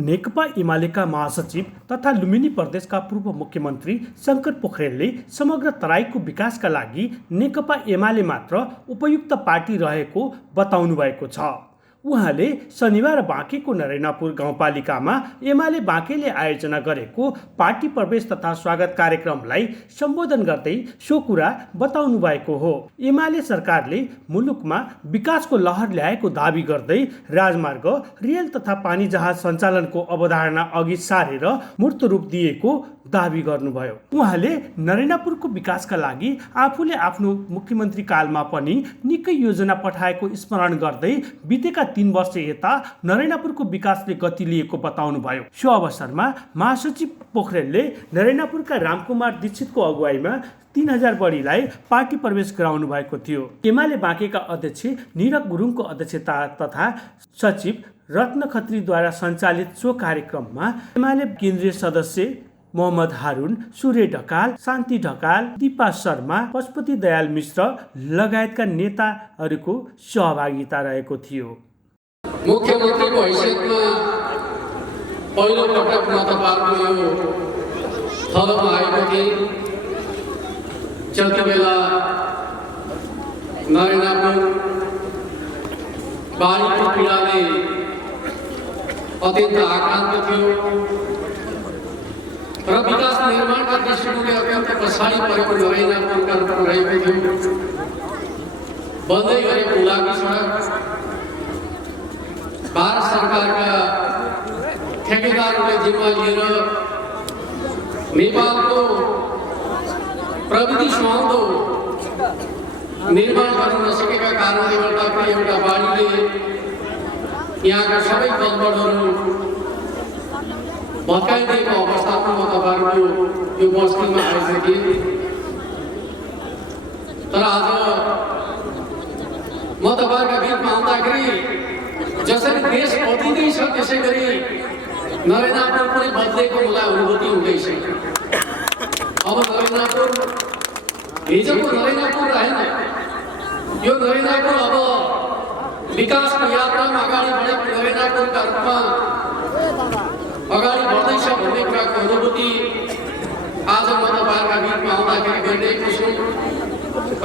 नेकपा एमालेका महासचिव तथा लुम्बिनी प्रदेशका पूर्व मुख्यमन्त्री शङ्कर पोखरेलले समग्र तराईको विकासका लागि नेकपा एमाले मात्र उपयुक्त पार्टी रहेको बताउनु भएको छ। उहाँले शनिबार बाँकेको नरेनापुर गाउँपालिकामा एमाले बाँकेले आयोजना गरेको पार्टी प्रवेश तथा स्वागत कार्यक्रमलाई सम्बोधन गर्दै सो कुरा बताउनु भएको हो। एमाले सरकारले मुलुकमा विकासको लहर ल्याएको दावी गर्दै राजमार्ग, रेल तथा पानी जहाज सञ्चालनको अवधारणा अघि सारेर मूर्त रूप दिएको दावी गर्नुभयो। उहाँले नरेनापुरको विकासका लागि आफूले आफ्नो मुख्यमन्त्री कालमा पनि निकै योजना पठाएको स्मरण गर्दै बितेका 3 वर्ष यता नरेनापुरको विकासले गति लिएको बताउनुभयो। सो अवसरमा महासचिव पोखरेलले नरेनापुरका रामकुमार दीक्षितको अगुवाईमा 3000 बढीलाई पार्टी प्रवेश गराउनु भएको थियो। एमाले बाँकेका अध्यक्ष निरक गुरुङको अध्यक्षता तथा सचिव रत्न खत्रीद्वारा सञ्चालित सो कार्यक्रममा एमाले केन्द्रीय सदस्य मोहम्मद हारुन, सूर्य ढकाल, शान्ति ढकाल, दीपा शर्मा, पशुपति दयाल मिश्र लगायतका नेताहरूको सहभागिता रहेको थियो। मुख्यमन्त्रीको हैसियतमा पहिलो पटक म तपाईहरुको यो थलोमा आएको थिएँ। जति बेला नरेनापुर बाढीको पीडाले अत्यन्त आक्रान्त थियो र विकास निर्माणका दृष्टिकोणले अत्यन्त पछाडि परेको नरेनापुरका रूपमा रहेको थियो। बन्दै गरेको हुलाकी सडक भारत सरकारका ठेकेदारहरूले जिम्मा लिएर नेपालको प्रविधि सुहाउँदो निर्माण गर्न नसकेका कारणले गर्दा एउटा बाढीले यहाँका सबै कलबडहरू भत्काइदिएको अवस्थामा म तपाईहरुको यो बस्तीमा आएको थिएँ। तर आज म तपाईहरुका बिचमा आउँदाखेरि जसरी देश बदलिँदैछ त्यसै गरी नरेनापुर पनि बदलेको मलाई अनुभूति हुँदैछ। अब नरेनापुर हिजोको नरेनापुर रहेन, यो नरेनापुर अब विकासको यात्रामा अगाडि बढेको नरेनापुरका रूपमा अगाडि बढ्दैछ भन्ने कुराको अनुभूति आज म तपाईहरुका बिचमा आउँदाखेरि गरिरहेको छु।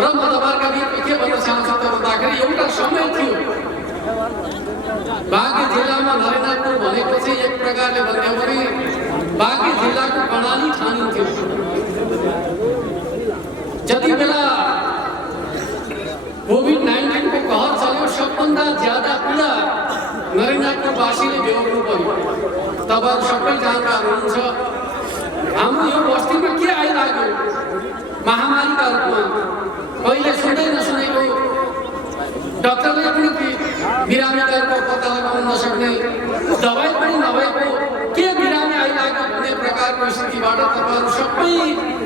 र म तपाईहरुका बिचमा के भन्न चाहन्छु त भन्दाखेरि एउटा समय थियो बाँके जिल्लामा नरेनापुर भनेको चाहिँ एक प्रकारले भन्यो भने बाँके जिल्लाको कर्णाली ठानिन्थ्यो। जति बेला कोभिड-19 को कहर चल्यो सबभन्दा ज्यादा पीडा नरेनापुरवासीले बेहोर्नु पर्यो। तपाईहरु सबै जानकार हुनुहुन्छ हाम्रो यो बस्तीमा के आइलाग्यो महामारीका रूपमा। कहिले सुन्दै नसुनेको डाक्टरले पनि बिरामीहरूको पत्ता लगाउन नसक्ने, दबाई पनि नभएको के बिरामी आइलाग्यो भन्ने प्रकारको स्थितिबाट तपाईहरु सबै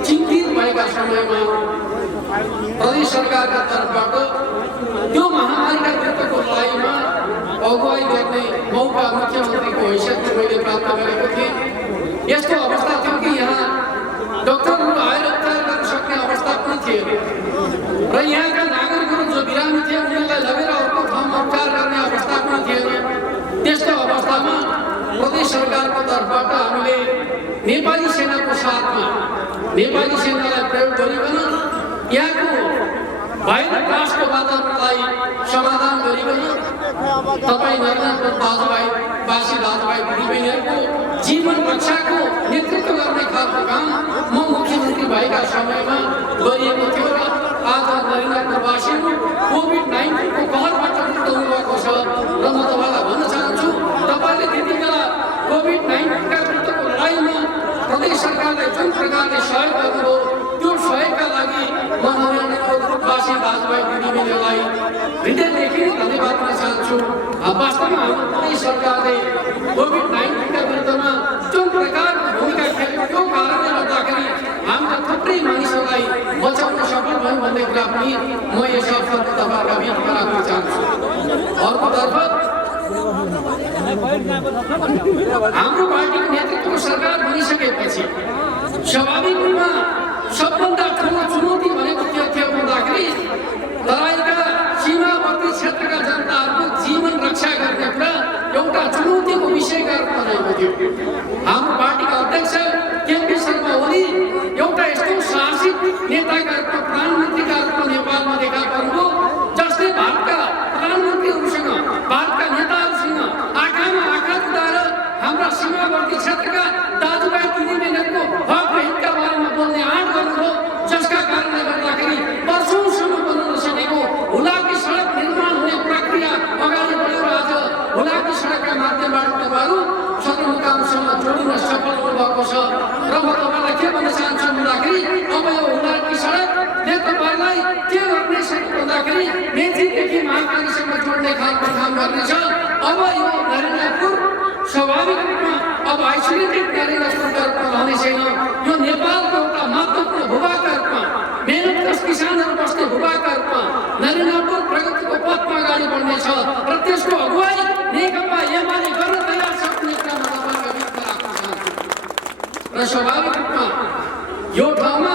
चिन्तित भएका समयमा प्रदेश सरकारका तर्फबाट त्यो महामारीका विरुद्धको लडाईँमा अगुवाई गर्ने मौका मुख्यमन्त्रीको हैसियतले मैले प्राप्त गरेको थिएँ। यस्तो अवस्था थियो कि यहाँ डाक्टरहरू आएर उपचार गर्न सक्ने अवस्था पनि थिएन र यहाँका नागरिकहरू जो बिरामी थिए उनीहरूलाई लगेर अर्को ठाउँमा उपचार गर्ने अवस्था पनि थिएन। त्यस्तो अवस्थामा प्रदेश सरकारको तर्फबाट हामीले नेपाली सेनाको साथमा नेपाली सेनालाई प्रयोग गरिकन यहाँको भाइरसको वातावरणलाई समाधान गरिकन तपाईँ नरेनापुर दाजुभाइ दिदीबहिनीहरूको जीवन रक्षाको नेतृत्व गर्ने खालको काम म मुख्यमन्त्री भएका समयमा गरिएको थियो र आज नरेनापुरवासीहरू कोभिड-19 को कहरबाट मुक्त हुनुभएको छ। र म तपाईँलाई भन्न चाहन्छु तपाईँले त्यति बेला कोभिड-19 का विरुद्धको लडाईँमा प्रदेश सरकारले जुन प्रकारले सहयोग गर्नुभयो त्यो सहयोगका लागि म नरेनापुरवासी दाजुभाइ दिदीबहिनीहरूलाई हृदयदेखि धन्यवाद दिन चाहन्छु। वास्तवमा हाम्रो प्रदेश सरकारले कोभिड-19 का विरुद्धमा जुन प्रकारको भूमिका खेल्यो त्यो कारणले गर्दाखेरि हामीले थुप्रै मानिसहरूलाई बचाउन सफल भयौँ भन्ने कुरा पनि म यस अवसरमा तपाईँहरुका बिचमा राख्न चाहन्छु। अर्कोतर्फ हाम्रो पार्टीको नेतृत्वको सरकार बनिसकेपछि स्वाभाविक रूपमा सबभन्दा ठुलो चुनौती भनेको के थियो भन्दाखेरि तराईका सीमावर्ती क्षेत्रका जनताहरूको जीवन रक्षा गर्ने कुरा एउटा चुनौतीको विषयका रूपमा रहेको थियो। हाम्रो पार्टीका अध्यक्ष केपी शर्मा ओली एउटा यस्तो साहसिक नेताका रूपमा प्रधानमन्त्रीका रूपमा नेपालमा देखा पर्नुभयो, जसले भारतका प्रधानमन्त्रीहरूसँग भारतका नेताहरूसँग आँखामा आँखा जुटाएर हाम्रा सीमावर्ती क्षेत्रका दाजुभाइ दिदीबहिनीहरूको हक र हितका बारेमा बोल्ने आँट गर्नुभयो, जसका कारणले गर्दाखेरि वर्षौँसम्म बन्न नसकेको हुलाकी सडक निर्माण हुने प्रक्रिया अगाडि बढेर आज हुलाकी सडकका माध्यमबाट तपाईँहरू सदरमुकामसँग जोडिन सफल हुनुभएको छ। र म तपाईँलाई के भन्न चाहन्छु भन्दाखेरि अब यो हुलाकी सडकले तपाईँलाई के गर्नेछ भन्दाखेरि मेचीदेखि महाकालीसम्म जोड्ने खालको काम गर्नेछ। अब यो नरेन्द्रपुर स्वाभाविक रूपमा अब आइसोलेटेड नरेन्द्रपुरका रूपमा रहने छैन। यो नेपालको एउटा महत्त्वपूर्ण भूभागका रूपमा मेहनतकश किसानहरू बस्ने भूभागका रूपमा नरेन्द्रपुर प्रगतिको पथमा अगाडि बढ्नेछ र त्यसको अगुवाई नेकपा एमाले गर्न तयार छ भन्ने कुरामा तपाईँका बिचमा राख्न चाहन्छु। र स्वाभाविक रूपमा यो ठाउँमा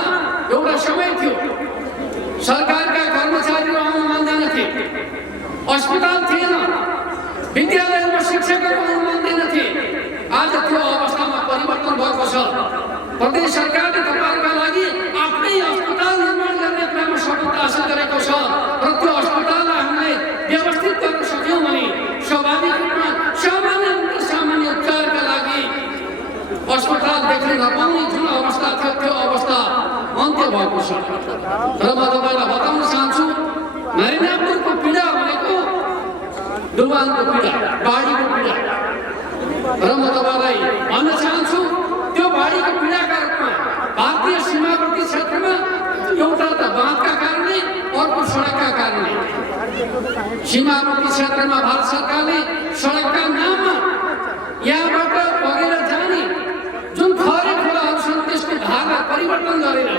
एउटा समय थियो सरकारका कर्मचारीहरू आउन मान्दैनथे, अस्पताल थिएन, विद्यालयमा शिक्षकहरू आउन मान्दैनथे। आज त्यो अवस्थामा परिवर्तन भएको छ। प्रदेश सरकारले तपाईँहरूका लागि आफ्नै अस्पताल निर्माण गर्ने कुरामा सफलता हासिल गरेको छ र त्यो अस्पताललाई हामीले व्यवस्थित गर्न सक्यौँ भने स्वाभाविक रूपमा सामान्य सामान्य उपचारका लागि अस्पताल देख्न नपाउने जुन अवस्था थियो त्यो अवस्था अन्त्य भएको छ। र म तपाईँलाई बताउन चाहन्छु नरेन्द्रपुरको पीडा भनेको डुबानको पीडा, बाढीको पीडा। र म तपाईँलाई भन्न चाहन्छु त्यो बाढीको पीडाका रूपमा भारतीय सीमावर्ती क्षेत्रमा एउटा त बाँधका कारणले, अर्को सडकका कारणले सीमावर्ती क्षेत्रमा भारत सरकारले सडकका नाममा यहाँबाट बगेर जाने जुन खरे खोलाहरू छन् त्यसको धारलाई परिवर्तन गरेर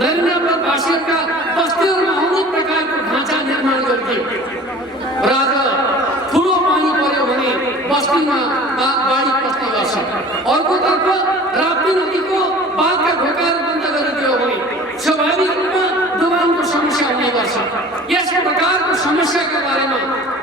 नरेन्द्रपुरवासीहरूका बस्तीहरूमा आउने प्रकारको ढाँचा निर्माण गरिदियो र आज ठुलो पानी पर्यो भने बस्तीमा बाढी पस्ने गर्छ। अर्कोतर्फ राप्ती नदीको बाँधका ढोकाहरू बन्द गरिदियो भने स्वाभाविक रूपमा डुबानको समस्या हुने गर्छ। यस प्रकारको समस्याका बारेमा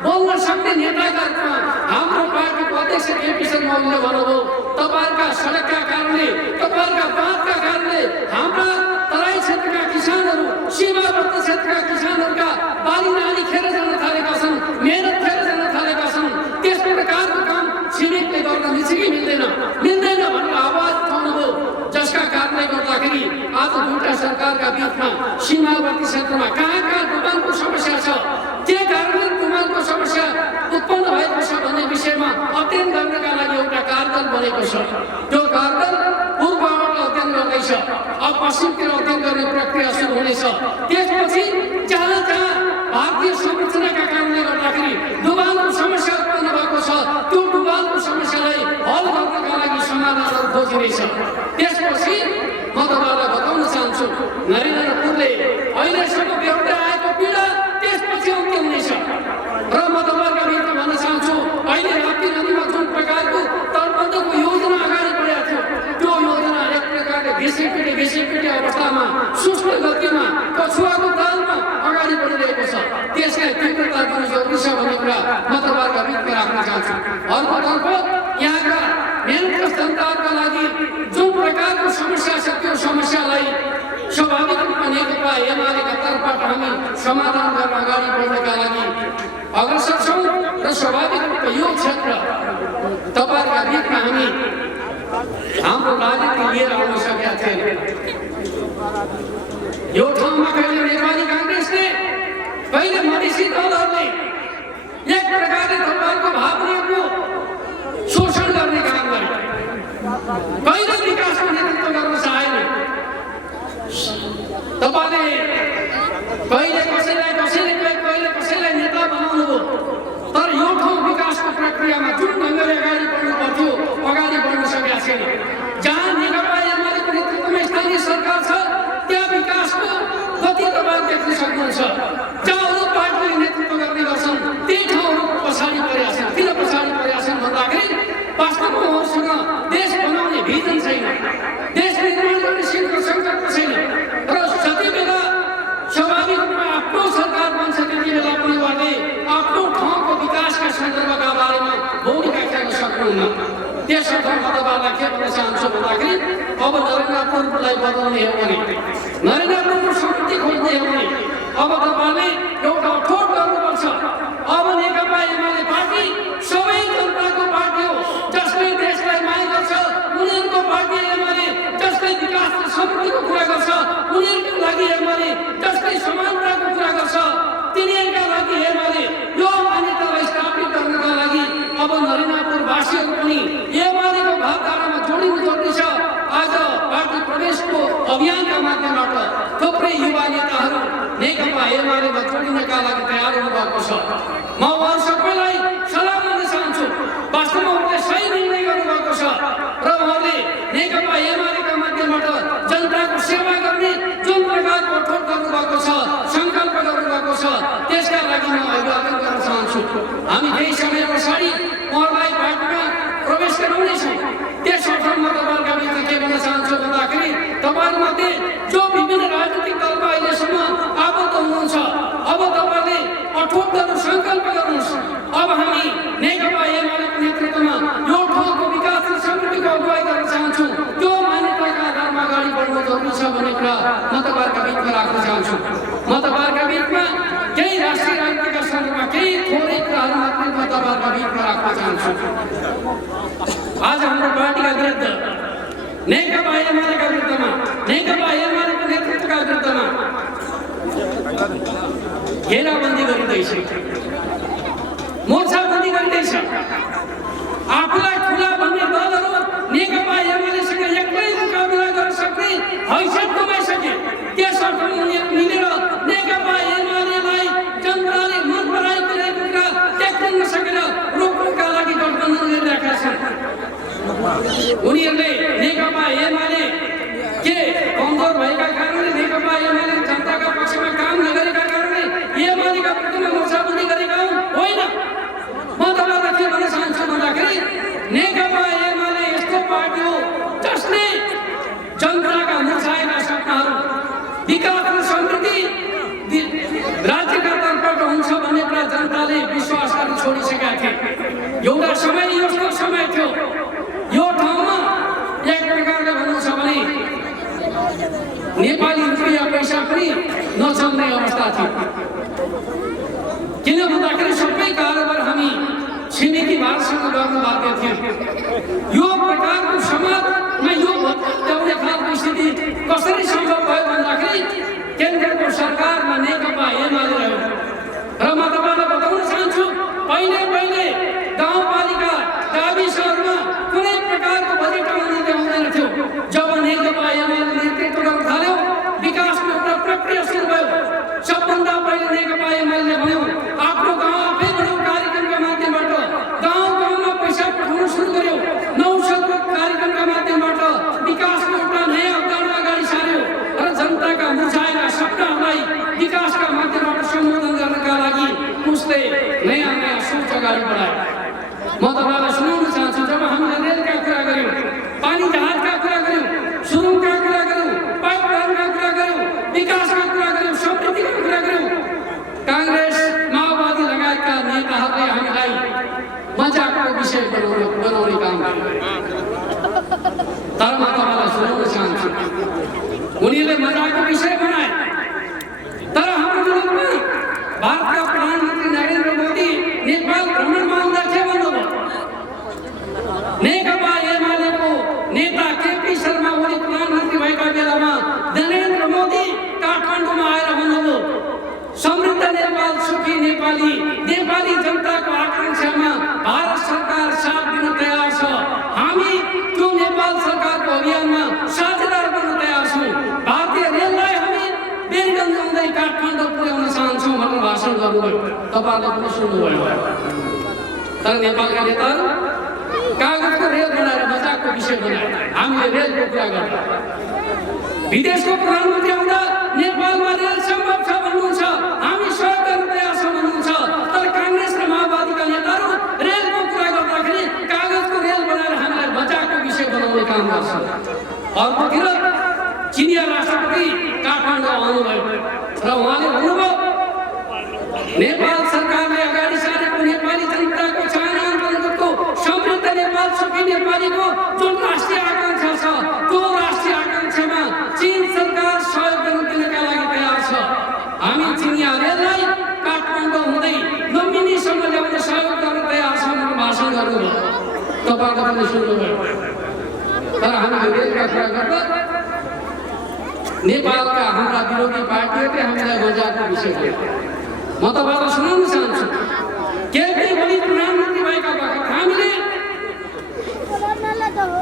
बोल्न सक्ने नेताका रूपमा हाम्रो पार्टीको अध्यक्ष केपी शर्मा ओलीले भन्नुभयो, तपाईँहरूका सडकका कारणले, तपाईँहरूका बाँधका कारणले हाम्रा तराई क्षेत्रका किसानहरू, सीमावर्ती क्षेत्रका किसानहरूका बाली नाली खेर जान थालेका छन्, मेहनत खेर जान थालेका छन्। त्यस प्रकारको काम छिमेकले गर्न मिल्छ कि मिल्दैन भनेर आवाज उठाउनुभयो, जसका कारणले गर्दाखेरि आज दुईटा सरकारका बिचमा सीमावर्ती क्षेत्रमा कहाँ कहाँ डुबानको समस्या छ, के कारणले डुबानको समस्या उत्पन्न भएको छ भन्ने विषयमा अध्ययन गर्नका लागि एउटा कार्यदल बनेको छ। त्यो कार्यदल पूर्वबाट अध्ययन गर्दैछ, अब पश्चिमतिर अध्ययन गर्ने प्रक्रिया सुरु हुनेछ। त्यसपछि जहाँ जहाँ भारतीय संरचनाका कारणले गर्दाखेरि डुबानको समस्या उत्पन्न भएको छ त्यो डुबानको समस्यालाई हल गर्नका लागि समाधानहरू खोजिनेछ। त्यसपछि म तपाईँलाई बताउन चाहन्छु नरेन्द्रपुरले अहिलेसम्म बेहोर्दै आएको पीडा त्यसपछि अन्त्य हुनेछ। र म तपाईँहरूका बिचमा भन्न चाहन्छु अहिले राप्ती नदीमा जुन प्रकारको तटबन्धको योजना अगाडि बढेको थियो त्यो योजना एक प्रकारले घिसिपिटी अवस्थामा सुस्त गतिमा कछुवाको तालमा अगाडि बढिरहेको छ। त्यसलाई तीव्रता दिनु जरुरी छ भन्ने कुरा म तपाईँहरूका बिचमा राख्न चाहन्छु। अर्कोतर्फ यहाँका मेहनतकश जनताहरूका लागि जुन प्रकारको समस्या छ त्यो समस्यालाई स्वाभाविक रूपमा नेकपा एमालेका तर्फबाट हामी समाधान गर्न अगाडि बढ्नका लागि अग्रसर छौँ र स्वाभाविक रूपमा यो क्षेत्र तपाईँहरूका बिचमा हामी हाम्रो राजनीति लिएर आउन सकेका थिएन। यो ठाउँमा कहिले नेपाली काङ्ग्रेसले, कहिले मधेसी दलहरूले एक प्रकारले तपाईँहरूको भावनाको शोषण गर्ने काम गरे, कहिले विकासको नेतृत्व गर्न चाहेन। तपाईँले कहिले कसैलाई नेता बनाउनु भयो, तर यो ठाउँ विकासको प्रक्रियामा जुन ढङ्गले अगाडि बढ्नु पर्थ्यो अगाडि बढ्न सकेका छैन। जहाँ नेकपा एमालेको नेतृत्वमा सरकारलाई के भन्न चाहन्छु भन्दाखेरि अब नरेन्द्रपुरलाई बदल्ने हो भने, नरेन्द्रपुरको समृद्धि खोज्ने हो भने अब तपाईँले एउटा ठोट गर्नुपर्छ। अब नेकपा एमाले पार्टी सबै जनताको पार्टी हो, जसले देशलाई माया गर्छ उनीहरूको पार्टी एमाले, जसले विकास र समृद्धिको कुरा गर्छ उनीहरूको लागि एमाले, जसले समानताको कुरा गर्छ तिनीहरूका लागि एमाले। यो मान्यतालाई स्थापित गर्नका लागि अब नरेन्द्रपुरवासीहरू पनि एमालेको भावधारामा जोडिनु जरुरी छ। आज पार्टी प्रवेशको अभियानका माध्यमबाट थुप्रै युवा नेताहरू नेकपा एमालेमा जोडिनका लागि तयार हुनुभएको छ। म उहाँहरू सबैलाई सल्लाह दिन चाहन्छु, वास्तवमा उहाँले सही निर्णय गर्नुभएको छ र उहाँले नेकपा एमालेका माध्यमबाट जनताको सेवा गर्ने जुन प्रकारको ठोट गर्नुभएको छ, सङ्कल्प गर्नुभएको छ, त्यसका लागि म अभिवादन गर्न चाहन्छु। हामी केही समय पछाडि उहाँलाई पार्टीमा प्रवेश गराउनेछौँ। त्यस अवसरमा तपाईँहरूका बिचमा के भन्न चाहन्छु भन्दाखेरि तपाईँहरूमध्ये जो विभिन्न राजनीतिक दलमा अहिलेसम्म आबद्ध हुनुहुन्छ, अब तपाईँले अठोट गर्नु सङ्कल्प गर्नुहोस्। अब हामी नेकपा एमालेको नेतृत्वमा यो ठाउँको विकास र समृद्धिको अगुवाई गर्न चाहन्छौँ। त्यो मान्यताका आधारमा अगाडि बढ्नु जरुरी छ भन्ने कुरा म तपाईँहरूका बिचमा राख्न चाहन्छु। म तपाईँहरूका बिचमा केही राष्ट्रिय राजनीतिका सन्दर्भमा केही थोरै कुराहरू मात्रै म तपाईँहरूका बिचमा राख्न चाहन्छु। आज हाम्रो पार्टीका विरुद्ध, नेकपा एमालेका विरुद्धमा, नेकपा एमालेको नेतृत्वका विरुद्धमा घेराबन्दी गरिँदैछ, मोर्चाबन्दी गरिँदैछ। आफूलाई ठुला भन्ने दलहरू नेकपा एमालेसँग एक्लै मुकाबिला गर्न सक्ने हैसियत गुमाइसके। त्यस अर्थमा उनीहरू मिलेर नेकपा एमालेलाई जनताले मन पराएको कुरा त्याग्न नसकेर रोक्नका लागि गठबन्धन गरिरहेका छन्। उनीहरूले नेकपा एमाले के कमजोर भएका कारणले, नेकपा एमाले जनताका पक्षमा काम नगरेका कारणले एमालेका विरुद्धमा मोर्चाबन्दी गरेका होइन। म तपाईँलाई के भन्न चाहन्छु भन्दाखेरि नेकपा एमाले यस्तो पार्टी हो जसले जनताका मुर्छाएका सपनाहरू, विकास र समृद्धि राज्यका तर्फबाट हुन्छ भन्ने कुरा जनताले विश्वास गर्न छोडिसकेका थिए। एउटा समय यस्तो समय थियो, यो ठाउँमा एक प्रकारले भन्नु छ भने नेपाली रुपियाँ पैसा पनि नचल्ने अवस्था थियो। किन भन्दाखेरि सबै कारोबार हामी छिमेकी भारतसँग गर्न बाध्य थियौँ। यो प्रकारको समाजमा यो ल्याउने खालको स्थिति कसरी सम्भव भयो भन्दाखेरि केन्द्रको सरकारमा नेकपा एमाले रह्यो। र म तपाईँलाई बताउन चाहन्छु, पहिले गाउँपालिका गाविसहरूमा कुनै प्रकारको बजेट आउँदैन थियो। जब नेकपा एमाले नेतृत्व गर्न थाल्यो, विकासको एउटा प्रक्रिया सुरु भयो। सबभन्दा पहिले नेकपा एमाले भन्यो आफ्नो गाउँ आफै बनाऊ कार्यक्रमका माध्यमबाट गाउँमा पैसा पठाउन सुरु गर्यो। 900 कार्यक्रमका माध्यमबाट विकासको एउटा नयाँ अवधारणा अगाडि सार्यो र जनताका मुर्छाएका सपनाहरूलाई विकासका माध्यमबाट सम्बोधन गर्नका लागि उसले नयाँ सोच अगाडि बढायो। म तपाईँलाई सुनाउन चाहन्छु, जब हामीले रेलका कुरा गर्यौँ, पानी जहाजका कुरा गर्यौँ, सुरुङका कुरा गर्यौँ, पाइपलाइनका कुरा गर्यौँ, विकासका कुरा गर्यौँ, समृद्धिका कुरा गर्यौँ, काङ्ग्रेस माओवादी लगायतका नेताहरूले हामीलाई मजाकको विषय बनाउने काम गर्यो। तर म तपाईँलाई सुनाउन चाहन्छु, उनीहरूले मजाकको विषय बनाए। तर हाम्रो मुलुकमा भारतका प्रधानमन्त्री नरेन्द्र मोदी नेपाल भ्रमणमा आउँदा के भन्नुभयो? नेकपा एमालेको नेता केपी शर्मा ओली प्रधानमन्त्री भएका बेलामा नरेन्द्र मोदी काठमाडौँमा आएर भन्नुभयो, समृद्ध नेपाल, सुखी नेपाली, नेपाली जनताको आकांक्षामा भारत सरकार साथ दिन तयार छ। हामी त्यो नेपाल सरकारको अभियानमा साझेदार बन्न तयार छौँ। भारतीय रेललाई हामी बेरगञ्ज आउँदै काठमाडौँ पुर्याउन चाहन्छौँ भनेर भाषण गर्नुभयो। तपाईँहरूले पनि सुन्नुभयो। तर नेपालका नेताहरू कागजको रेल बनाएर मजाकको विषय बनाए। हामीले रेलको कुरा गर्दा विदेशको प्रधानमन्त्री आउँदा नेपालमा रेल सम्भव छ भन्नुहुन्छ, हामी सहयोग गर्न तयार छौँ भन्नुहुन्छ। तर काङ्ग्रेस र माओवादीका नेताहरू रेलको कुरा गर्दाखेरि कागजको रेल बनाएर हामीलाई मजाकको विषय बनाउने काम गर्छ। अर्कोतिर चिनिया राष्ट्रपति काठमाडौँ आउनुभयो र उहाँले भन्नुभयो नेपाल सरकारले अगाडि सारेको नेपाली जनताको चाहना अन्तर्गतको समृद्ध नेपाल, सुखी नेपालीको जुन राष्ट्रिय तपाईँले सुन्नुभयो। तर हामी रेलका कुरा गर्दा नेपालका हाम्रा विरोधी पार्टीहरूले हामीलाई बजारको विषय हो। म तपाईँलाई सुनाउन चाहन्छु, केपी ओली प्रधानमन्त्री भएका बखत हामीले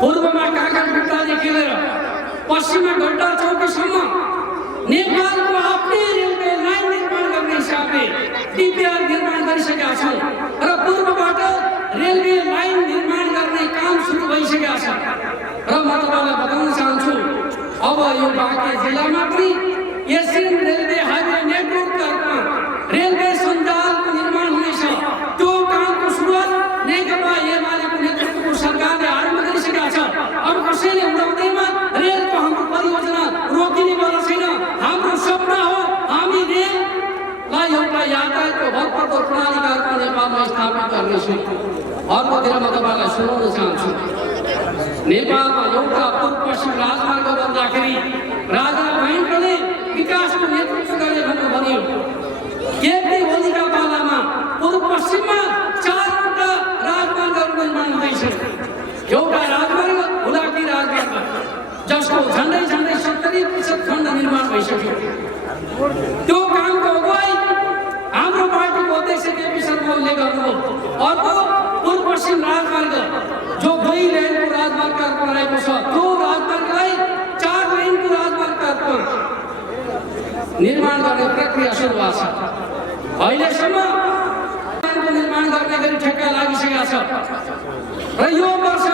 पूर्वमा काँक्राभिट्टादेखि लिएर पश्चिममा गड्डा चौकीसम्म नेपालको आफ्नै रेलवे लाइन निर्माण गर्ने हिसाबले डिपिआर निर्माण गरिसकेका छौँ र पूर्वबाट रेलवे लाइन निर्माण गर्ने काम सुरु भइसकेका छ। र म तपाईँलाई बताउन चाहन्छु, अब यो बाँके जिल्लामा पनि एसियन रेलवे हाइवे नेटवर्कमा रेलवे सञ्जालको निर्माण हुनेछ। त्यो कामको सुरुवात नेकपा एमालेको नेतृत्वको सरकारले आरम्भ गरिसकेका छ। अब कसैले उडाउँदैमा रेलको हाम्रो परियोजना रोकिनेवाला छैन। हाम्रो सपना हो हामी रेललाई एउटा यातायातको भरपर्दो प्रणालीका रूपमा नेपालमा स्थापित गर्नेछौँ। अर्कोतिर म तपाईँलाई सुनाउन चाहन्छु, नेपालमा एउटा पूर्व पश्चिम राजमार्ग बन्दाखेरि राजा महेन्द्रले विकासको नेतृत्व गरे भनेर भनियो। केपी ओलीका पालामा पूर्व पश्चिममा 4वटा राजमार्गहरू निर्माण हुँदैछ। एउटा राजमार्ग हुलाकी राजमार्ग जसको झन्डै 70% खण्ड निर्माण भइसक्यो। त्यो कामको अगुवाई हाम्रो पार्टीको अध्यक्ष केपी शर्मा ओलीले गर्नुभयो। अर्को पूर्व पश्चिम राजमार्ग जो 2 लेनको राजमार्गका रूपमा रहेको छ, त्यो राजमार्गलाई 4 लेनको राजमार्गका रूपमा निर्माण गर्ने प्रक्रिया सुरु भएको छ। अहिलेसम्म निर्माण गर्ने गरी ठेक्का लागिसकेका छ र यो वर्ष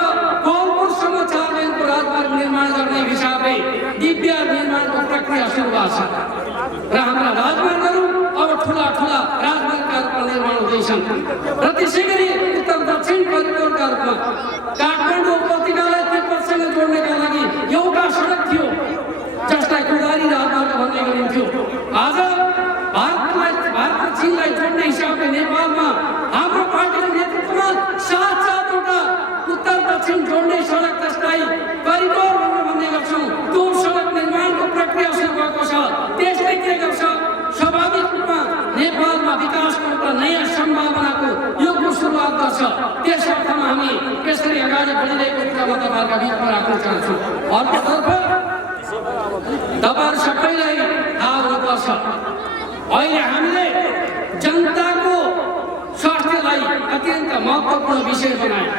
कोलपुरसम्म 4 लेनको राजमार्ग निर्माण गर्ने हिसाबले डिपिआर निर्माणको प्रक्रिया सुरु भएको छ र हाम्रा राजमार्गहरू अब ठुला राजमार्गका रूपमा निर्माण हुँदैछन्। र त्यसै गरी उत्तर दक्षिण करिडोरका रूपमा काठमाडौँ उपत्यकालाई तिब्बतसँग जोड्नका लागि एउटा सडक थियो जसलाई कुदारी राजमार्ग भन्ने गरिन्थ्यो। आज भारत र चीनलाई जोड्ने हिसाबले नेपालमा हाम्रो पार्टीको नेतृत्वमा 7वटा उत्तर दक्षिण जोड्ने सडक जसलाई करिडोर भनेर भन्ने गर्छौँ, त्यो सडक निर्माणको प्रक्रिया सुरु भएको छ। त्यसले के गर्छ, स्वाभाविक रूपमा नेपालमा विकासको एउटा नयाँ सम्भावनाको युगको सुरुवात गर्छ। त्यस अर्थमा हामी यसरी अगाडि बढिरहेको कुरामा तपाईँहरूका बिचमा राख्न चाहन्छु। अर्कोतर्फ तपाईहरु सबैलाई थाहा हुनुपर्छ, अहिले हामीले जनताको स्वास्थ्यलाई अत्यन्त महत्त्वपूर्ण विषय बनायौँ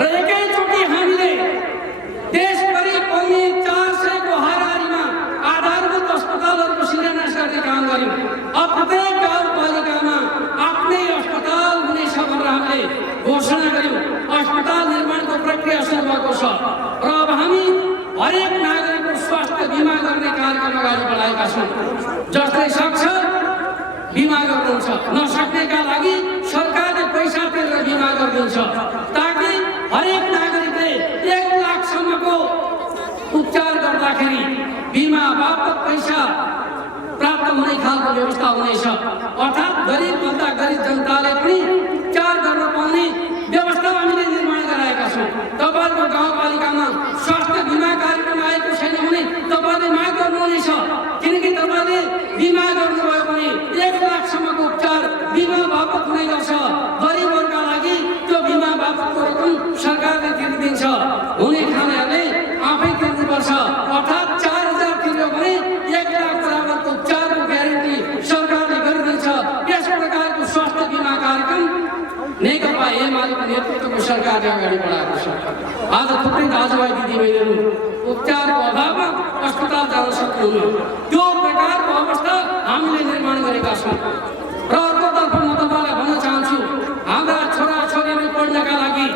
र एकैचोटि हामीले देशभरि पाउने 400 को हाराहारीमा आधारभूत अस्पतालहरूको शिलान्यास गर्ने काम गर्यौँ। अब प्रत्येक गाउँपालिकामा आफ्नै अस्पताल हुनेछ भनेर हामीले घोषणा गर्यौँ। अस्पताल निर्माणको प्रक्रिया सुरु भएको छ र अब हामी हरेक नागरिकको स्वास्थ्य बिमा गर्ने कार्यक्रम अगाडि बढाएका छौँ। जसले सक्छ बिमा गर्नुहुन्छ, नसक्नेका लागि सरकारले पैसा तिरेर बिमा गरिदिन्छ ताकि हरेक नागरिकले 1 लाखसम्मको उपचार गर्दाखेरि बिमा बापत पैसा प्राप्त हुने खालको व्यवस्था हुनेछ। अर्थात् गरिबभन्दा गरिब जनताले पनि उपचार गर्न पाउने व्यवस्था हामीले निर्माण गराएका छौँ। तपाईँको गाउँपालिकामा स्वास्थ्य बिमा कार्यक्रम आएको छैन भने तपाईँले माग गर्नुहुनेछ, किनकि तपाईँले बिमा गर्नुभयो भने 1 लाखसम्मको उपचार बिमा बापत हुने गर्छ। गरिबहरूका लागि त्यो बिमा बापतको रकम सरकारले तिर्दिन्छ, हुने खानेहरूले आफै तिर्नुपर्छ। अर्थात् 4000 तिर्यो भने 1 लाख बराबरको उपचारको ग्यारेन्टी सरकारले गरिदिन्छ। यस प्रकारको स्वास्थ्य बिमा कार्यक्रम नेकपा एमालेको नेतृत्वको सरकारले अगाडि बढाएको छ। आज थुप्रै दाजुभाइ दिदीबहिनीहरू उपचारको अभावमा अस्पताल जान सक्नुहुन्न, त्यो प्रकारको अवस्था हामीले निर्माण गरेका छौँ। र अर्कोतर्फ म तपाईँलाई भन्न चाहन्छु, हाम्रा छोराछोरीहरू पढ्नका लागि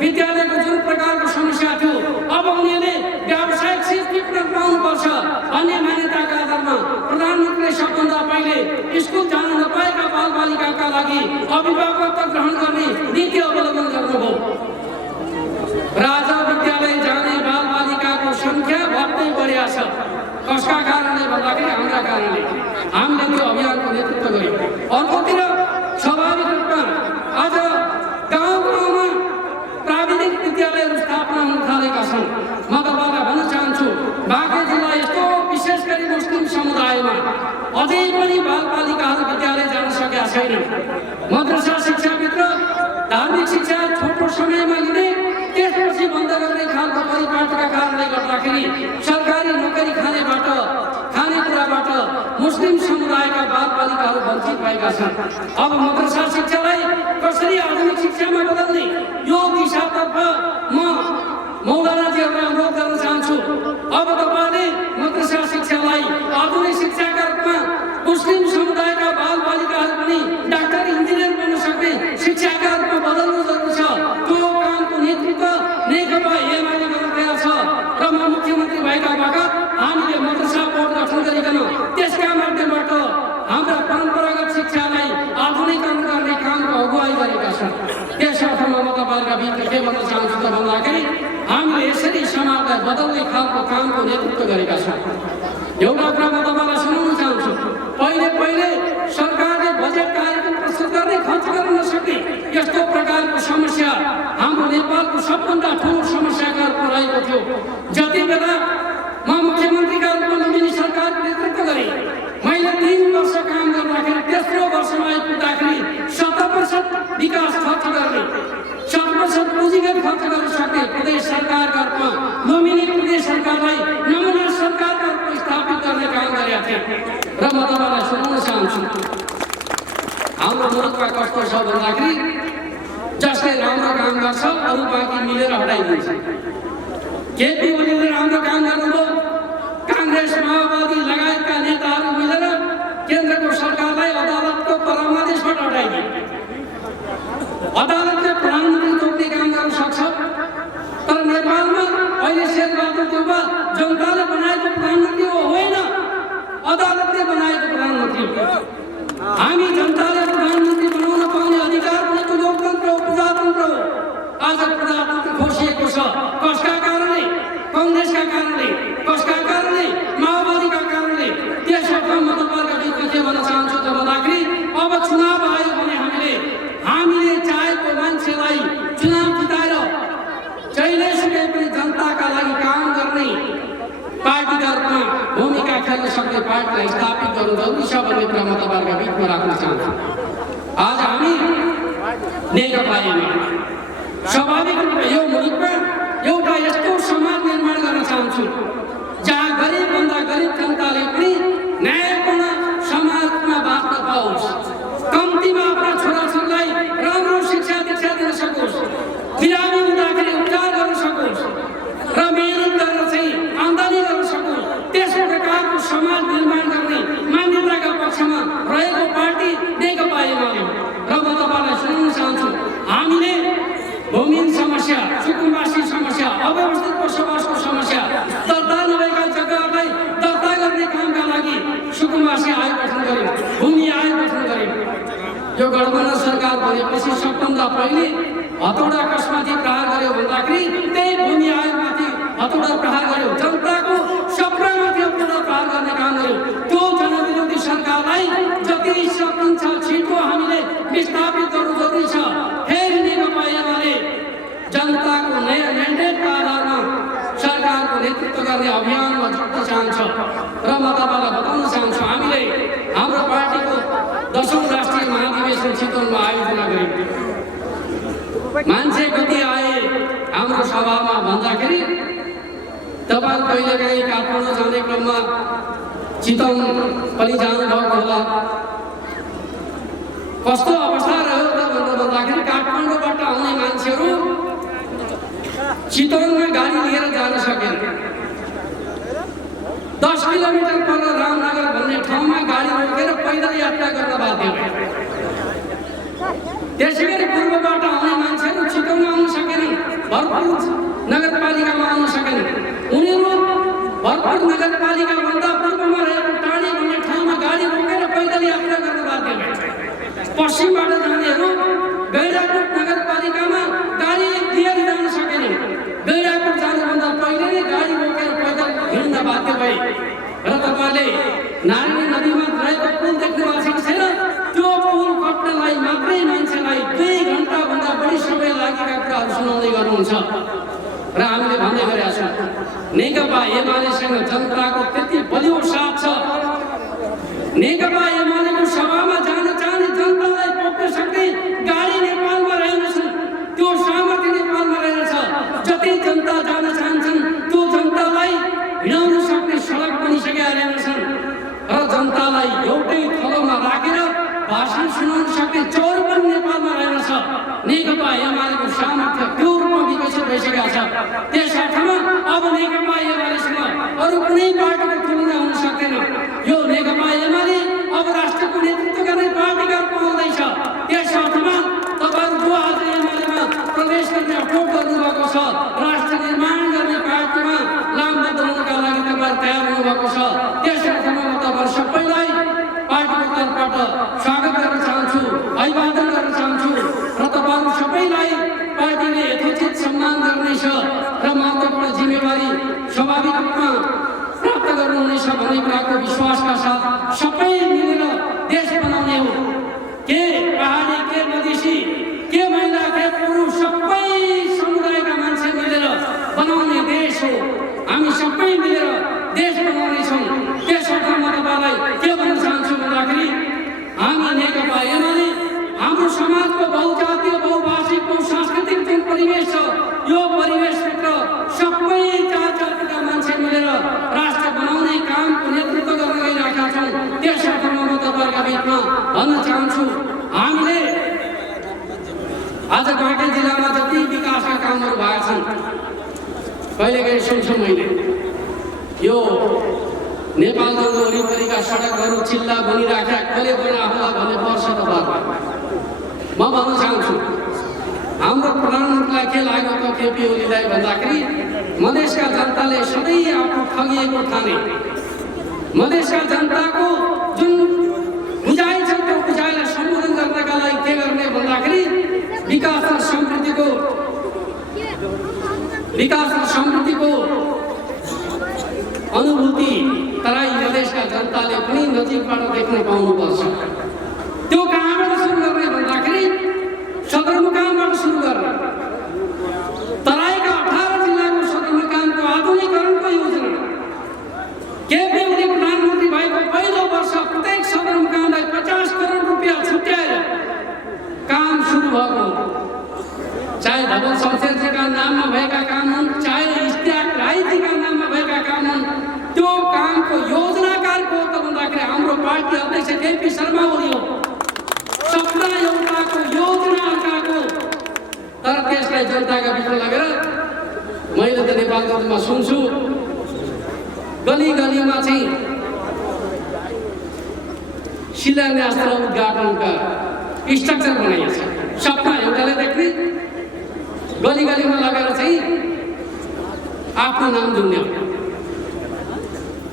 विद्यालयको जुन प्रकारको समस्या थियो, अब उनीहरूले व्यावसायिक शिक्षा पाउनुपर्छ। अन्य मान्यताका आधारमा प्रधानमन्त्रीले सबभन्दा पहिले स्कुल जान नपाएका बालबालिकाका लागि अभिभावकत्व ग्रहण गर्ने नीति अवलम्बन गर्नुभयो। राजा विद्यालय जाने बालबालिकाको सङ्ख्या बढ्दै बढेको छ। कसका कारणले भन्दाखेरि हाम्रा कारणले हामीले त्यो अभियानको नेतृत्व गर्यौँ। अर्कोतिर स्वाभाविक रूपमा आज गाउँमा प्राविधिक विद्यालयहरू स्थापना हुन थालेका छन्। म तपाईँलाई भन्न चाहन्छु, बाँके जिल्ला यस्तो विशेष गरी मुस्लिम समुदायमा अझै पनि बालबालिकाहरू विद्यालय जान सकेका सकेका छैनन्। मद्रसा शिक्षाभित्र धार्मिक शिक्षा छोटो समयमा लिने, त्यसपछि बन्द गर्ने खालको परिपाटका कारणले गर्दाखेरि सरकारी नोकरी खानेकुराबाट मुस्लिम समुदायका बालबालिकाहरू वञ्चित भएका छन्। अब मद्रसा शिक्षालाई कसरी आधुनिक शिक्षामा बदल्ने, यो दिशातर्फ म मौलानाजीहरूलाई अनुरोध गर्न चाहन्छु। अब तपाईँले मद्रसा शिक्षालाई आधुनिक शिक्षाका रूपमा मुस्लिम समुदायका बालबालिकाहरू पनि डाक्टर इन्जिनियर बन्न सक्ने शिक्षाका रूपमा बदल्नु जरुरी छ। त्यो कामको नेतृत्व नेकपा एमाले गर्न तयार छ र म मुख्यमन्त्री भएका बापत हामीले मद्रसा बोर्ड गठन गरिकन त्यसका माध्यमबाट हाम्रा परम्परागत शिक्षालाई आधुनिकीकरण गर्ने कामको अगुवाई गरेका छन्। त्यस अर्थमा म तपाईँहरूका बिचमा के भन्न चाहन्छु त भन्दाखेरि हामीले यसरी समाजलाई बदल्ने खालको कामको नेतृत्व गरेका छौँ। एउटा कुरा म तपाईँलाई सुनाउन चाहन्छु। पहिले सरकारले बजेट कार्यक्रम प्रस्तुत गर्ने, खर्च गर्न नसक्ने यस्तो प्रकारको समस्या हाम्रो नेपालको सबभन्दा ठुलो समस्याका रूपमा रहेको थियो। जति बेला म मुख्यमन्त्रीका रूपमा लुम्बिनी सरकारको नेतृत्व गरेँ, मैले 3 वर्ष काम गर्दाखेरि तेस्रो वर्षमा आइपुग्दाखेरि 70% विकास खर्च गर्ने, 70% पुँजीगत खर्च गर्न सक्ने प्रदेश सरकारका रूपमा लुम्बिनी प्रदेश सरकारलाई नमुना सरकारका रूपमा स्थापित गर्ने काम गरेका थिएँ। र म तपाईँलाई सुनाउन चाहन्छु, हाम्रो मुलुकमा कस्तो छ भन्दाखेरि जसले राम्रो काम गर्छ अरू बाँकी मिलेर हटाइदिन्छ। केपी ओलीले राम्रो काम गर्नुभयो, काङ्ग्रेस माओवादी लगायतका नेताहरू मिलेर केन्द्रको सरकारलाई अदालतको परामर्शबाट हटाइदिए। अदालतले प्रधानमन्त्री तोक्ने काम गर्न सक्छ, तर नेपालमा अहिले शेरबहादुर देउवा जनताले बनाएको प्रधानमन्त्री हो होइन, अदालतले बनाएको प्रधानमन्त्री हो। हामी जनताले प्रधानमन्त्री बनाउन पाउने अधिकार भनेको लोकतन्त्र हो, प्रजातन्त्र हो। आज प्रजातन्त्र खोसिएको छ। कसका कारणले? काङ्ग्रेसका कारणले। कसका कारणले? माओवादीका कारणले। त्यसर्थ म तपाईँहरूका बिचमा के भन्न चाहन्छु त भन्दाखेरि अब चुनाव आयो भने हामीले चाहेको मान्छेलाई चुनाव जिताएर जहिलेसुकै पनि जनताका लागि काम गर्ने पार्टीका रूपमा भूमिका खेल्न सक्ने पार्टीलाई स्थापित गर्नु जरुरी छ भन्ने कुरा म तपाईँहरूका बिचमा राख्न चाहन्छु। आज हामी नेकपा एमाले स्वाभाविक रूपमा यो मुलुकमा एउटा यस्तो समाज निर्माण गर्न चाहन्छु जहाँ गरिबभन्दा गरिब जनताले पनि न्यायपूर्ण समाजमा बाँच्न पाओस्, कम्तीमा आफ्ना छोराछोरीलाई राम्रो शिक्षा दीक्षा दिन सकोस्, बिरामी हुँदाखेरि उपचार गर्न सकोस् र मेहनत गरेर चाहिँ आम्दानी गर्न सकोस्। त्यस प्रकारको समाज निर्माण गर्ने मान्यताका पक्षमा रहेको पार्टी नेकपा एमाले हो। र म तपाईँलाई सुनाउन चाहन्छु, हामीले भूमिहीन समस्या, सुकुम्बासी समस्या, अव्यवस्थित बसोबासको समस्या, दर्ता नभएका जग्गाहरूलाई दर्ता गर्ने कामका लागि सुकुम्बासी आयोग गठन गर्यौँ, भूमि आयोग गठन गर्यौँ। यो गठबन्धन सरकार बनेपछि सबभन्दा पहिले हतौडा कसमाथि प्रहार गर्यो भन्दाखेरि त्यही भूमि आयोगमाथि हतौडा प्रहार गर्यो, जनताको सपनामाथि हतौडा प्रहार गर्ने काम गर्यो। त्यो जनविरोधी सरकारलाई जति सकिन्छ छिटो हामीले विस्थापित गर्नु जरुरी छ। फेरि नेकपा एमाले जनताको नयाँ म्यान्डेटका आधारमा सरकारको नेतृत्व गर्ने अभियानमा जुट्न चाहन्छ। र म तपाईँलाई बताउन चाहन्छु, हामीले हाम्रो पार्टीको 10औं राष्ट्रिय महाधिवेशन चितवनमा आयोजना गर्यौँ। मान्छे कति आए हाम्रो सभामा भन्दाखेरि तपाईहरु कहिलेकाहीँ काठमाडौँ जाने क्रममा चितवन पनि जानुभएको होला। कस्तो अवस्था रह्यो त भन्दाखेरि काठमाडौँबाट आउने मान्छेहरू चितवनमा गाडी लिएर जान सकेन। 10 किलोमिटर पर रामनगर भन्ने ठाउँमा गाडी रोकेर पैदल यात्रा गर्न बाध्य भए। त्यसैगरी पूर्वबाट आउने मान्छेहरू चितवनमा आउन सकेनन्, भरतपुर नगरपालिकामा आउन सकेनन्। उनीहरू भरतपुर नगरपालिका भन्दा पूर्वमा रहेको टाढी भन्ने ठाउँमा गाडी रोकेर पैदल यात्रा गर्न बाध्य भए। पश्चिमबाट जानेहरू गैराकोट नगरपालिकामा गाडी लिएर जान सकेनन्। गैराकोट जानुभन्दा पहिले नै गाडी रोकेर पैदल हिँड्न बाध्य भए। र तपाईँले नारायणी नदीमा रहेको पुल देख्नु भएको छैन? त्यो पुल कट्नलाई मात्रै मान्छेलाई 2 घण्टाभन्दा बढी समय लागेका कुराहरू सुनाउँदै गर्नुहुन्छ। र हामीले भन्दै गरेका छौँ, नेकपा एमालेसँग जनताको त्यति बलियो साथ छ। नेकपा एमालेको सभामा जान चाहने सडक बनिसकेका रहेछन् र जनतालाई एउटै थलोमा राखेर भाषण सुनाउन सक्ने चौर पनि नेपालमा रहेछ। नेकपा एमालेको सामर्थ्य त्यो रूपमा विकसित भइसकेका छ। त्यस अर्थमा अब नेकपा एमालेसँग अरू कुनै पार्टीको तुलना हुन सक्दैन। यो नेकपा एमाले अब राष्ट्रको नेतृत्व गर्ने पार्टीका रूपमा आउँदैछ। त्यस अर्थमा तपाईहरु जो आज एमालेमा प्रवेश गर्ने अठोट गर्नुभएको छ, राष्ट्र निर्माण गर्ने पार्टीमा लामबद्ध हुनका लागि तपाईहरु तयार हुनुभएको छ। त्यस अर्थमा म तपाईहरु सबैलाई पार्टीको तर्फबाट स्वागत गर्न चाहन्छु, अभिवादन गर्न चाहन्छु र तपाईहरु सबैलाई पार्टीले यथोचित सम्मान गर्नेछ र महत्त्वपूर्ण जिम्मेवारी स्वाभाविक रूपमा प्राप्त गर्नुहुनेछ भन्ने कुराको विश्वासका साथ सबै मिलेर देश बनाउने हो। के पहाडी, के मधेसी, के महिला, के पुरुष सबै समुदायका मान्छे मिलेर बनाउने देश हो। हामी सबै मिलेर देश बनाउनेछौँ। त्यस अर्थमा तपाईलाई के भन्न चाहन्छु भन्दाखेरि हामी नेकपा एमाले हाम्रो समाजको बहुजातीय, बहुभाषिक, बहुसांस्कृतिक जुन परिवेश छ, यो परिवेशभित्र सबै जात जातिका मान्छे मिलेर राष्ट्र बनाउने कामको नेतृत्व गर्न गइरहेका छौँ। त्यस अर्थमा म तपाईहरुका बिचमा भन्न चाहन्छु, हामीले आज बाँके जिल्लामा जति विकासका कामहरू भएका छन्, कहिलेकाहीँ सुन्छौँ मैले यो नेपालगञ्ज वरिपरिका सडकहरू चिल्ला बनिराख्या कसले बना होला भन्ने वर्ष त बाद म भन्न चाहन्छु, हाम्रो प्रधानमन्त्रीलाई के लाग्यो त केपी ओलीलाई भन्दाखेरि मधेसका जनताले सधैँ आफू ठगिएको ठाने, मधेसका जनताको जुन बुझाइ छ त्यो बुझाइलाई सम्बोधन गर्नका लागि के गर्ने भन्दाखेरि विकास र समृद्धिको अनुभूति तराई मधेसका जनताले पनि नजिकबाट देख्न पाउनुपर्छ। त्यो कहाँबाट सुरु गर्ने भन्दाखेरि सदरमुकामबाट सुरु गर्ने। तराईका 18 जिल्लाको सदरमुकामको आधुनिकीकरणको योजना केपी ओली प्रधानमन्त्री भएको पहिलो वर्ष प्रत्येक सदरमुकामलाई 50 करोड रुपियाँ छुट्याएर काम सुरु भएको। चाहे धवल शमशेरजीका नाममा भएका काम हुन्, चाहे इस्तियाक राईजीका नाममा भएका काम हुन्, त्यो कामको योजनाकार को त भन्दाखेरि हाम्रो पार्टी अध्यक्ष केपी शर्मा ओली हो। सपना एउटाको योजना अर्काको, तर त्यसलाई जनताका बिचमा लगेर मैले त नेपालगञ्जमा सुन्छु गली गलीमा चाहिँ शिलान्यास र उद्घाटनका स्ट्रक्चर बनाइएको छ। सपना एउटाले देख्ने, गली गलीमा लगेर चाहिँ आफ्नो नाम जुन्याउने।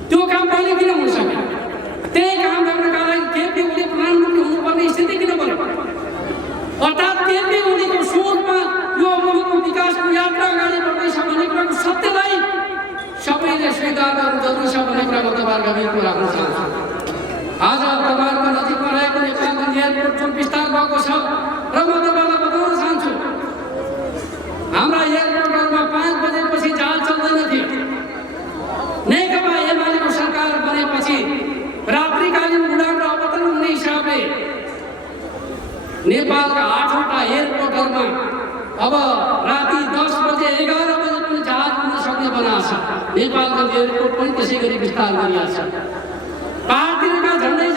त्यो काम पहिले किन हुन सकेन? त्यही काम गर्नका लागि केपी ओली प्रधानमन्त्री हुनुपर्ने स्थिति किन बन्यो? अर्थात् केपी ओलीको सोचमा यो मुलुकको विकासको यात्रा अगाडि बढ्दैछ भन्ने कुराको सत्यलाई सबैले स्वीकार गर्नु जरुरी छ भन्ने कुरा म तपाईहरुका बिचमा राख्न चाहन्छु। आज तपाईहरुको नजिकमा रहेको नेपालगञ्ज एयरपोर्ट जुन विस्तार भएको छ र म तपाईहरुलाई बताउन चाहन्छु, हाम्रा एयरपोर्टहरूमा 5 बजेपछि जहाज चल्दैन थियो। नेकपा एमालेको सरकार बनेपछि रात्रिकालीन उडान र अवतरण हुने हिसाबले नेपालका 8वटा एयरपोर्टहरूमा अब राति 10 बजे 11 बजे पनि जहाज उड्न सक्ने बनाएको छ। नेपालगञ्ज एयरपोर्ट पनि त्यसै गरी विस्तार गरिएको छ। पहाडतिरका झन्डै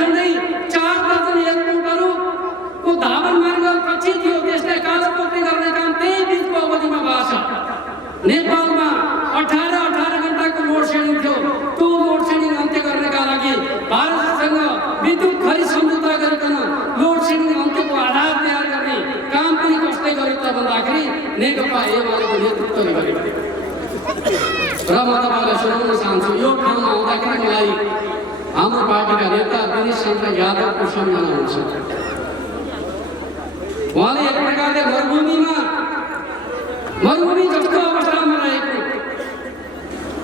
4 दर्जन एयरपोर्टहरूको धावन मार्ग पछि थियो, त्यसलाई कालोपत्री गर्ने काम त्यही बिचको अवधिमा भएको छ। नेपालमा 18 घण्टाको लोड सेडिङ थियो। त्यो लोड सेडिङ अन्त्य गर्नका लागि भारतसँग विद्युत खरिद सम्झौता गरिकन लोड सेडिङ अन्त्यको आधार तयार गर्ने काम पनि कसले गर्यो त भन्दाखेरि नेकपा एमालेको नेतृत्वले गर्यो। र म तपाईलाई सुनाउन चाहन्छु, यो ठाउँमा आउँदाखेरि मलाई हाम्रो पार्टीका नेता दिनेश चन्द्र यादवको सम्झना हुन्छ। उहाँले एक प्रकारले मरुभूमि जस्तो अवस्थामा रहेको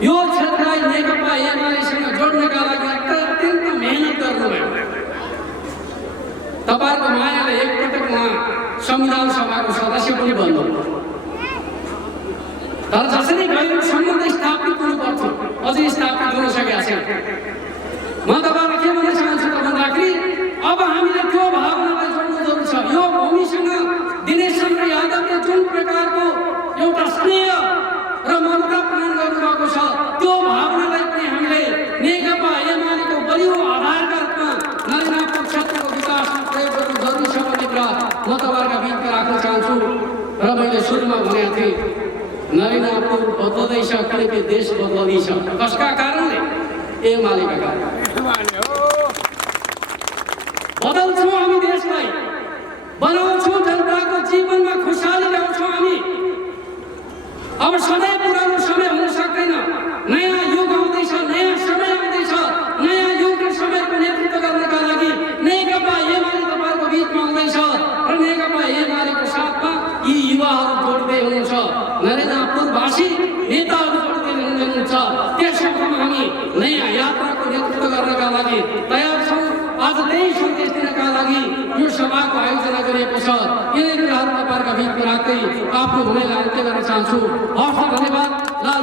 यो क्षेत्रलाई नेकपा एमालेसँग जोड्नका लागि अत्यन्त मेहनत गर्नुभयो। तपाईहरुको मायाले एकपटक उहाँ संविधान सभाको सदस्य पनि बन्नुभयो। तर जसरी गहिरो सम्बन्ध स्थापित हुनुपर्थ्यो अझै स्थापित हुन सकेका छैन। म तपाईहरुलाई के भन्न चाहन्छु त भन्दाखेरि अब हामीले त्यो भावनालाई जोड्नु जरुरी छ। यो भूमिसँग दिनेश चन्द्र यादवले जुन प्रकारको एउटा स्नेह र ममता प्रदान गर्नुभएको छ, त्यो भावनालाई पनि हामीले देश बदलिन्छ। कसका कारणले? एमालेका कारण। बदल्छौँ हामी देशलाई, बनाउँछौँ जनताको जीवनमा खुशहाली ल्याउँछौँ हामी। अब सधैँ पुरानो समय हुन सक्दैन। नयाँ युग आउँदैछ, नयाँ समय आउँदैछ। नयाँ युग र समयको नेतृत्व गर्नका लागि नेकपा एमाले तपाईँहरूको बिचमा आउँदैछ र नेकपा एमालेको साथमा यी युवाहरू जोडिँदै हुनुहुन्छ, नरेन्द्रपुरवासी नेताहरू जोडिँदै हुनुहुन्छ। त्यसमा हामी नयाँ यात्राको नेतृत्व गर्नका लागि तयार छौँ। आज त्यही सन्देश दिनका लागि यो सभाको आयोजना गरिएको छ। यिनै कुराहरू तपाईँहरूका बिचमा राख्दै आफ्नो भनाइलाई अन्त्य गर्न चाहन्छु। हवस्, धन्यवाद। लाल